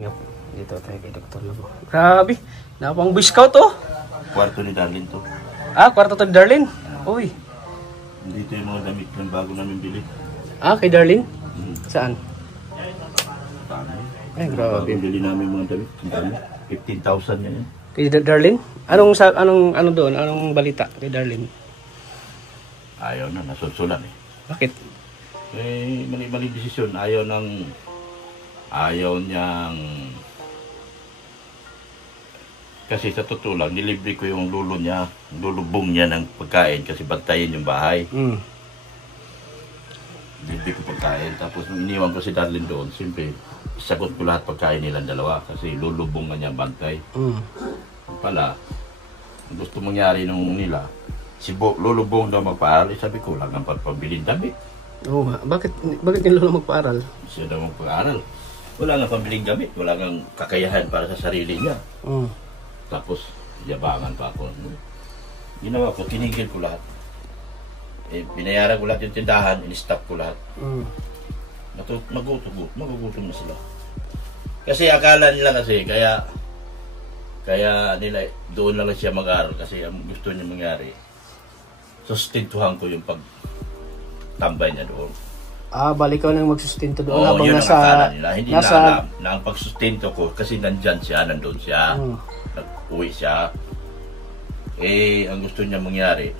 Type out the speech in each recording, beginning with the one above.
Ngap, dito tayo kay Dr. Lobo. Grabe, napang Boy Scout oh. Kwarto ni Darlene to. Ah, kwarto to ni Darlene. Uy. Dito yung mga damit ng bago namin bili. Ah, kay Darlene? Saan? Dami. Ay, grabe. Bagong bili namin mga damit. Ang dami. 15,000 yan. Kay Darlene? Anong doon? Anong balita kay Darlene? Ayaw na, nasulsulan eh. Bakit? Eh, mali-mali desisyon. Ayaw niyang... Kasi sa totoo lang, nilibre ko yung lulubong niya ng pagkain kasi bantayin yung bahay. Nilibre ko pagkain. Tapos nung iniwan ko si Darlene doon, simple, isagot ko lahat pagkain nilang dalawa kasi lulubong na niya bantay. Pala, ang gusto mangyari nung nila, si lulubong daw magpaaral, sabi ko, lang ang pagpabiling damit. Oo nga. Bakit yung lolo magpaaral? Siya daw magpaaral. Wala nga pambiling gamit, wala nga kakayahan para sa sarili niya. Tapos, yabangan pa ako. Ginawa ko, tinigil ko lahat. Eh, binayaran ko lahat yung tindahan, in-stop ko lahat. Magugutom na sila. Kasi akala nila kasi, kaya nila doon lang siya mag-aral kasi ang gusto niya mangyari, sustentuhan ko yung pagtambay niya doon. Ah, balik ka nang magsustinto doon habang yun nasa... ang akala nila. Hindi nila alam na ang pagsustinto ko kasi nandyan siya, nandun siya. Nag-uwi siya. Eh, ang gusto niya mangyari,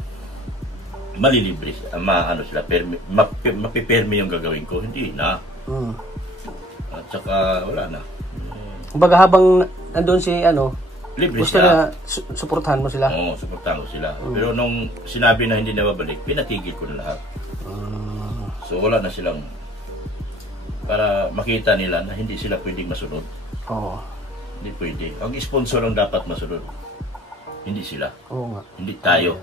malilibre siya. Mapipermi yung gagawin ko. Hindi na. At saka, wala na. Kumbaga habang nandun si, libre gusto siya. na suportahan mo sila? Oo, suportahan ko sila. Pero nung sinabi na hindi na babalik, pinatigil ko na lahat. So wala na silang, para makita nila na hindi sila pwedeng masunod. Oo. Hindi pwede. Ang sponsor ang dapat masunod. Hindi sila. Oo nga. Hindi tayo.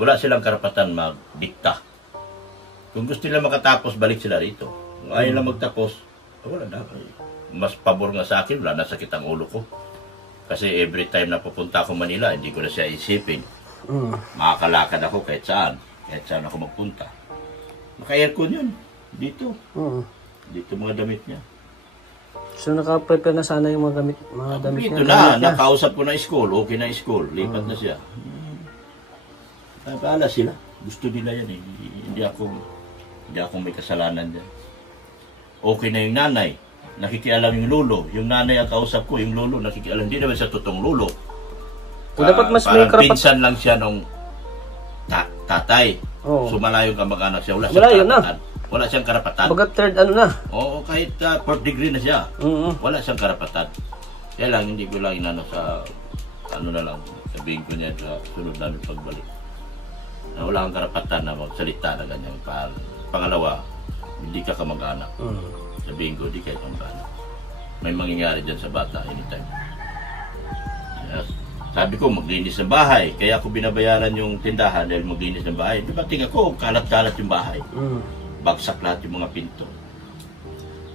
Wala silang karapatan magdikta. Kung gusto nila makatapos, balik sila rito. Kung ayaw lang magtapos, wala na. Mas pabor nga sa akin, wala na sakit ang ulo ko. Kasi every time na pupunta ako Manila, hindi ko na siya isipin. Makakalakad ako kahit saan ako magpunta. Naka-aircon yun. Dito. Dito mga damit niya. So naka-prepare na sana yung mga damit dito niya? Dito na. Nakausap ko na school. Okay na school. Lipat na siya. Paala sila. Gusto nila yan eh. Hindi ako may kasalanan dyan. Okay na yung nanay. Nakikialam yung lolo. Yung nanay ang kausap ko. Yung lolo nakikialam. Hindi naman sa totoong lolo. Dapat mas may parang pinsan lang siya nung tatay. So malayo ka mag-anak siya. Wala siyang karapatan. Wala siyang karapatan. Bagat third na. Oo, kahit 4th degree na siya. Wala siyang karapatan. Kaya lang, hindi ko lang inano sa, na lang, sabihin ko niya sa sunod namin pagbalik. Na wala kang karapatan na magsalita na ganyan. Pangalawa, hindi ka kamag-anak. Sabihin ko, hindi kayo kamag-anak. May mangyayari dyan sa bata anytime. Yes. Sabi ko, maglinis ng bahay. Kaya ako binabayaran yung tindahan dahil maglinis ng bahay. Di ba tingnan ko, kalat-kalat yung bahay. Bagsak lahat yung mga pinto.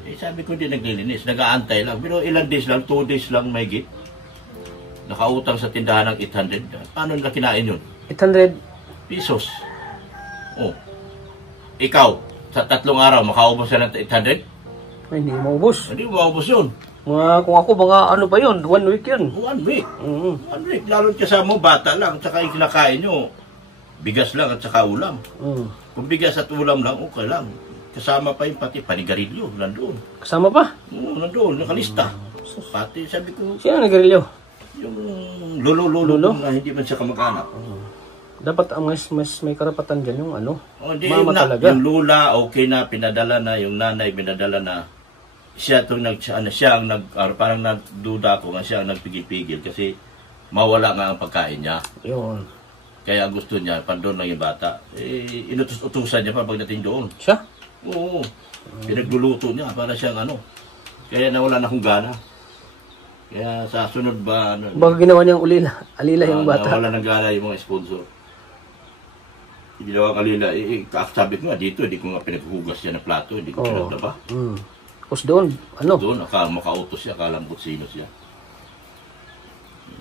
Eh, sabi ko, hindi naglilinis. Nag-aantay lang. Pero ilang days lang, 2 days lang may git. Nakautang sa tindahan ng 800. Paano nila kinain yun? 800 pesos. Oh. Ikaw, sa 3 araw, makaubos ka ng 800? Ay, hindi maubos. Hindi maubos yun. Kung ako, ano pa yun? 1 week yun. 1 week. 1 week. Lalo kasama mo, bata lang. At saka yung kinakain nyo, bigas lang at saka ulam. Kung bigas at ulam lang, okay lang. Kasama pa yung pati panigarilyo, nandoon. Kasama pa? Oo, nandoon, nakalista. Pati, sabi ko, sino nagarilyo? yung lolo na hindi man siya kamag-anak. Dapat ang mas may karapatan dyan yung mama talaga. Yung lula, okay na, pinadala na, yung nanay, pinadala na. Siya ang parang nagduda ko nga siya ang nagpigil-pigil kasi mawala nga ang pagkain niya. Yun. Kaya gusto niya, pandon lang yung bata. Eh, inutos-utusan niya pa pagdating doon. Siya? Oo. Pinagluluto niya para siyang Kaya nawala na akong gana. Kaya sa sunod ba... Baka ginawa niyang alila yung bata. Nawala ng gana yung mga sponsor. Ginawa ang alila. Sabi ko nga dito, hindi ko nga pinaghugas siya ng plato. Hindi ko pinagdaba. Tapos doon, Doon, makautos siya, alam ko sino siya.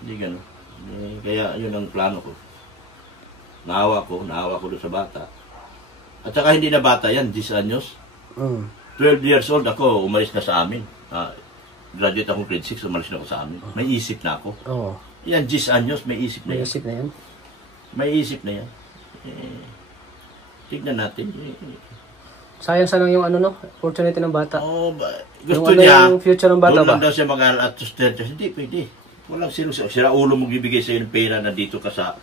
Hindi gano'n. Kaya yun ang plano ko. Naawa ko doon sa bata. At saka hindi na bata yan, 10 anyos. 12 years old ako, umalis na sa amin. graduate akong grade 6, umalis na ako sa amin. May isip na ako. Oo. Yan, 10 anyos, may isip na May yan. isip na yan. May isip na yan. Tignan natin. Sayang sana yung ano, no? Opportunity ng bata. Oh, Yung gusto ano, niya, yung future ng bata doon ba? lang daw siya mag-aaral at hindi, pwede. Walang sira ulo magbibigay sa ng pera na dito ka sa,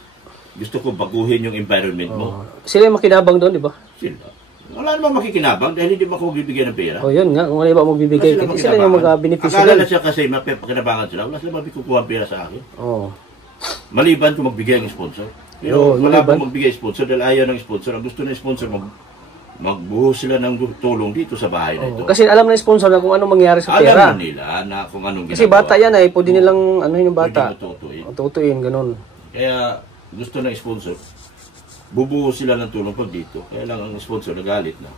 gusto ko baguhin yung environment mo. Sila yung makinabang doon, di ba? Sila. Wala namang makikinabang dahil hindi mo ako bibigyan ng pera. O yun nga, kung ano ba magbibigay, hindi sila yung mag-beneficio Akala na doon. siya kasi mapapakinabangan sila, wala sila mabikukuha ang pera sa akin. Oo. Maliban kung magbigay ng sponsor. Pero wala pong magbigay sponsor dahil ayaw ng sponsor. Ang gusto ng sponsor, magbuhos sila ng tulong dito sa bahay na ito. Kasi alam na yung sponsor na kung anong mangyari sa pera. Alam nila na kung anong ginagawa. Kasi bata yan ay, pwede nilang ano yung bata. Pwede Tutuin, ganun. Kaya gusto ng sponsor, bubuhos sila ng tulong pag dito. Kaya lang ang sponsor nagalit na.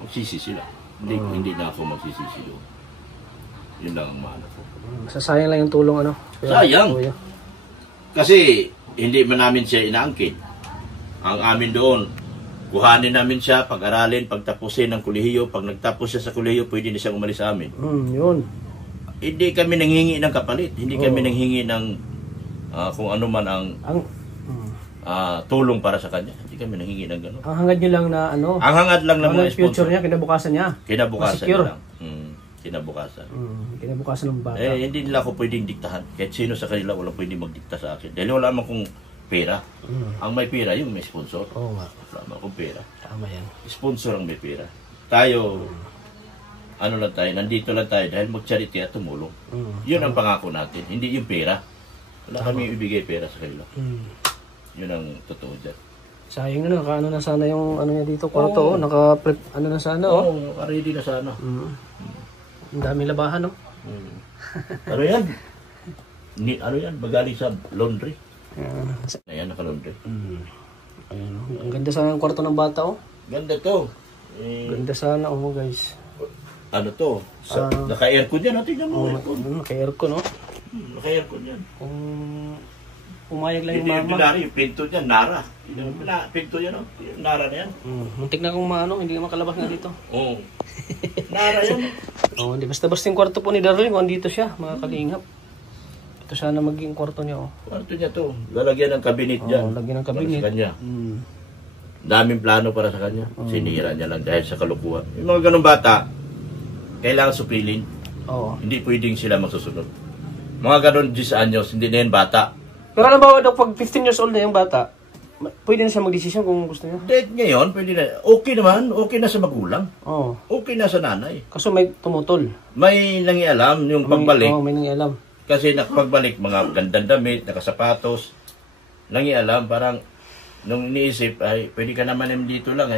Magsisi sila. Hindi na ako magsisisi doon. Yun lang ang maano ko. Sasayang lang yung tulong ano. Sayang. Kasi hindi man namin siya inaangkin. Ang amin doon, kuhanin namin siya, pag-aralin, pagtapusin ng kolehiyo. Pag nagtapos siya sa kolehiyo, pwede na siyang umalis sa amin. Yun. Hindi kami nanghingi ng kapalit. Hindi kami nanghingi ng kung ano man ang tulong para sa kanya. Hindi kami nanghingi ng gano'n. Ang hangad nyo lang na ano. Ang hangad lang ng mga future sponsor. niya, kinabukasan niya. Kinabukasan Secure. niya lang. Kinabukasan. Kinabukasan ng bata. Hindi nila ako pwedeng diktahan. Kahit sino sa kanila wala pwedeng magdikta sa akin. Dahil wala naman kong pera. Ang may pera, yung may sponsor. Oo nga. Wala naman akong pera. Tama yan. Sponsor ang may pera. Tayo, ano lang tayo, nandito lang tayo dahil mag-charity at tumulong. Yun ang pangako natin. Hindi yung pera. Wala kami ibigay pera sa kanila. Yun ang totoo dyan. Sayang na, naka-ano na sana yung ano niya dito, kwarto, naka-ano na sana, oh. Oo, ready na sana. Ang daming labahan, no? Ano yan? Ano yan? Magaling sa laundry. Ayan, naka-laundry. Ayun, oh. Ang ganda sana ng kwarto ng bata, oh. Ganda to. Ganda sana, oh, guys. Ano to? Naka-aircon yan. Tingnan mo. Naka-aircon, no? Naka-aircon yan. Kung pumayag lang yung Hindi mama. ordinary, yung pinto niya, Nara. Pinto yan, oh. Nara na yan. Muntik na kung maano, hindi ka makalabas nga dito. Oo. Nara yan. Hindi basta-basta yung kwarto po ni Darlene, kung andito siya, mga kalingap. Ito sana maging kwarto niya, oh. Kwarto niya to. Lalagyan ng kabinet dyan. Lagyan ng kabinet. Para sa kanya. Daming plano para sa kanya. Sinira niya lang dahil sa kalukuhan. Yung mga ganun bata, kailangan supilin. Hindi pwedeng sila magsusunod. Mga ganun 10 anyos, hindi na yan bata. Pero alam ba, Dok, pag 15 years old na yung bata, pwede na siya mag-desisyon kung gusto niya? Dahil ngayon, pwede na. Okay naman, okay na sa magulang. Oo. Okay na sa nanay. Kaso may tumutol. May nangialam yung pagbalik. Oo, may nangialam. Kasi nakapagbalik, mga gandang damit, nakasapatos. Nangialam, parang nung iniisip, ay pwede ka naman dito lang,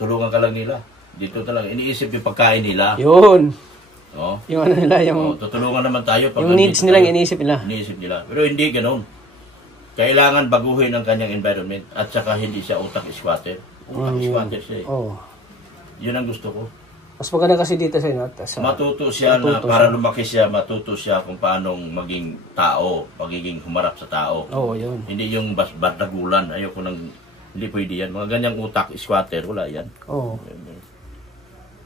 tulungan ka lang nila. Dito talaga. Iniisip yung pagkain nila. Yun. Oh. Yung ano nila, yung... tutulungan naman tayo. Yung needs nila, yung iniisip nila. Iniisip nila. Pero hindi ganoon. Kailangan baguhin ang kanyang environment at saka hindi siya utak squatter. Utak squatter siya eh. Oo. Yun ang gusto ko. Mas maganda kasi dito sa inyo. Matuto siya na para lumaki siya, matuto siya kung paano maging tao, pagiging humarap sa tao. Oo, yun. Hindi yung bardagulan. Ayoko nang, hindi pwede yan. Mga ganyang utak squatter, wala yan. Oo.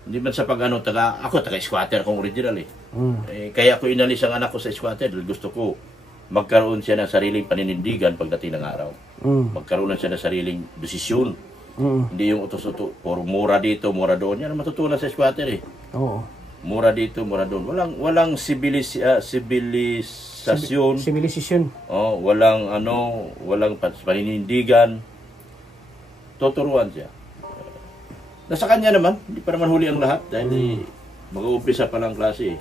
Hindi man sa pag-ano, ako taga-squatter kong original eh. Kaya ako inalis ang anak ko sa squatter dahil gusto ko magkaroon siya ng sariling paninindigan pagdating ng araw. Magkaroon siya ng sariling desisyon. Hindi yung utos-uto, puro mura dito, mura doon. Yan ang matutunan sa squatter eh. Oo. Mura dito, mura doon. Walang sibilisasyon. Sibilisasyon. Walang paninindigan. Tuturuan siya. Nasa kanya naman, hindi pa naman huli ang lahat dahil mag-uumpisa pa lang klase eh.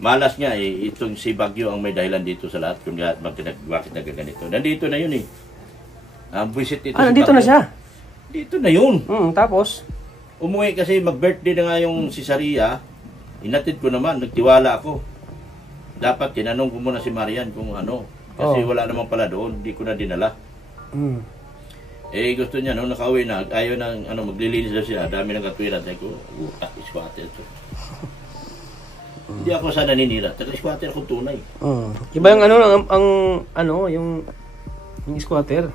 Malas nga eh, itong si Bagyo ang may dahilan dito sa lahat kung bakit nagaganito. Nandito na yun eh. Ang buwisit dito nandito na siya? Dito na yun. Tapos? Umuwi kasi mag-birthday na nga yung si Saria. Inatid ko naman, nagtiwala ako. Dapat tinanong ko muna si Marian kung ano. Kasi wala naman pala doon, hindi ko na dinala. Gusto niya, nung nakauwi na, ayaw na, maglilinis na siya, dami ng katwiran. Sabi ko, squatter to. Hindi ako sana naninira, taga-squatter akong tunay. Iba yung yung squatter.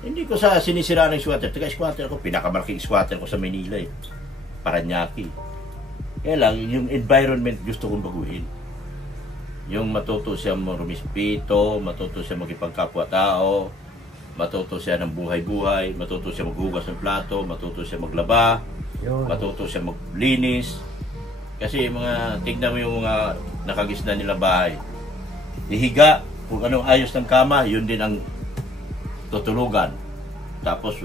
Hindi ko sa sinisira ng squatter, taga-squatter ako, pinakamalaking squatter ko sa Manila eh. Paranaque. Kaya lang, yung environment gusto kong baguhin. Yung matuto siya rumispito, matuto siya magipagkapwa-tao, matuto siya ng buhay-buhay, matuto siya maghugas ng plato, matuto siya maglaba, matuto siya maglinis. Kasi tignan mo yung mga nakagisna nila bahay. Ihiga, kung anong ayos ng kama, yun din ang tutulugan. Tapos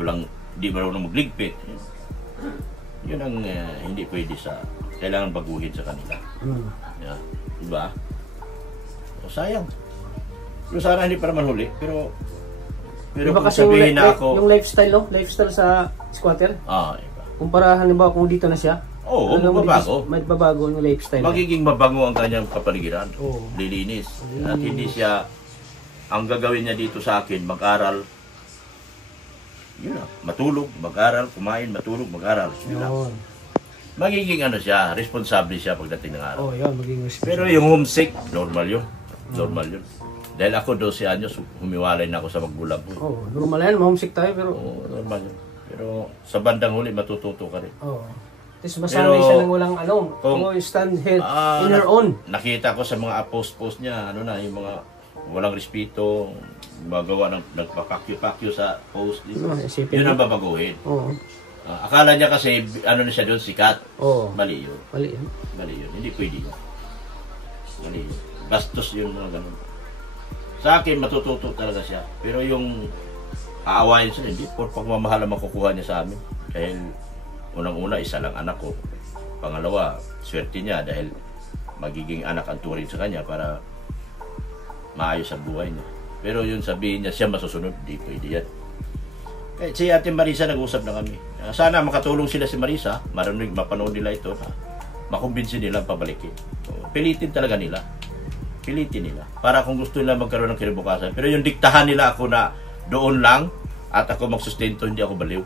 di marunong magligpit. Yun ang hindi pwede kailangan baguhin sa kanila. Yeah. Diba? O, sayang. Pero sana hindi pa naman huli. Pero diba kung kasi sabihin na ako... Yung lifestyle, lifestyle sa squatter. Iba. Kumpara halimbawa kung dito na siya. Oo, magbabago. Magbabago yung lifestyle. Magiging mabango ang kanyang kapaligiran. Oo. Lilinis. At hindi siya... Ang gagawin niya dito sa akin, mag-aral. Yun lang. Matulog, mag-aral, kumain, matulog, mag-aral. Yun lang. Magiging siya, responsable siya pagdating ng araw. Yun, magiging responsable. Pero yung homesick, normal yun. Normal yun. Dahil ako 12 anyos, humiwalay na ako sa magulang ko. Normal yan, ma-homesick tayo, pero... Normal yun. Pero sa bandang huli, matututo ka rin. Tapos masanay siya ng walang stand here in your own. Nakita ko sa mga post niya, yung mga walang respeto, magawa ng nagpapakyo-pakyo sa post. Yun ang babaguhin. Akala niya kasi, na siya doon, sikat. Mali yun. Mali yun. Hindi pwede yun. Mali yun. Bastos yun, mga ganun. Sa akin, matututo talaga siya. Pero yung aawayin siya, hindi. Por pagmamahal ang makukuha niya sa amin. Dahil, unang-una, isa lang anak ko. Pangalawa, swerte niya dahil magiging anak ang turing sa kanya para maayos ang buhay niya. Pero yun sabihin niya, siya masusunod, hindi pwede yan. Kahit si Ate Marisa, nag-usap na kami. Sana makatulong sila si Marisa, mapanood nila ito, makumbinsin nila pabalikin. Pilitin talaga nila. Pilitin nila. Para kung gusto nila magkaroon ng kinabukasan. Pero yung diktahan nila ako na doon lang at ako magsustento, hindi ako baliw.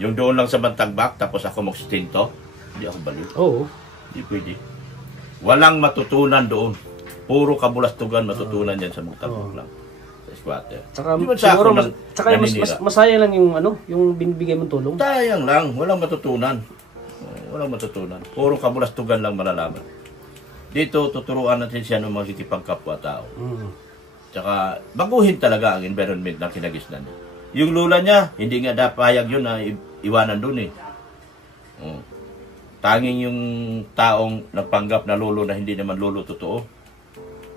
Yung doon lang sa Bantagbak, tapos ako magsustento, hindi ako baliw. Hindi pwede. Walang matutunan doon. Puro kabulastugan matutunan yan sa Bantagbak lang. Squatter. Tsaka siguro masaya lang yung binibigay mong tulong. Sayang lang, walang matutunan. Walang matutunan. Puro kabulastugan lang malalaman. Dito tuturuan natin siya ng magkikipagkapwa-tao. Tsaka baguhin talaga ang environment na kinagisnan niya. Yung lula niya, hindi nga dapayag yun na iwanan doon eh. Tanging yung taong nagpanggap na lolo na hindi naman lolo totoo.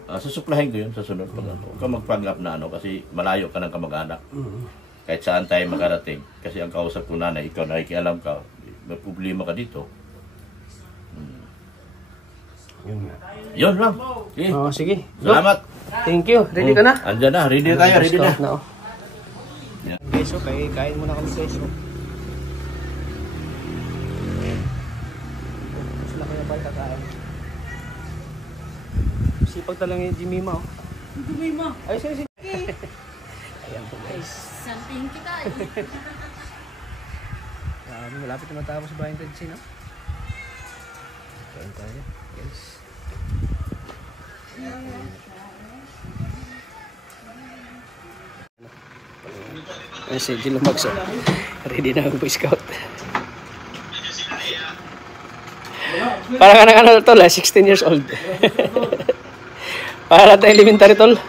Susuplahin ko yun sa sunod pag Huwag ka magpanggap na kasi malayo ka ng kamag-anak. Kahit saan tayo makarating. Kasi ang kausap ko nanay, ikaw nakikialam ka, may problema ka dito. Yun lang. Sige. Salamat. Thank you. Ready ka na? Andyan na. Ready na tayo. Ready na. Guys, kain muna kami guys. Sila kaya ba kakain? Sipag talaga yung Jimima. Jimima. Ay, sige. Ayan po guys. Samping kita. Malapit na matapos ba yung tensi, no? Kain tayo, guys. Ayan si Jill Magso. Ready na ang Boy Scout. Parang anak tol, 16 years old. Para tayo elementary tol.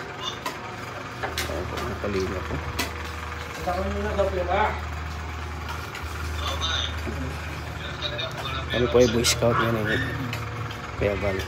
Napalinya po. Kami po ay Boy Scout ngayon. Kaya bali.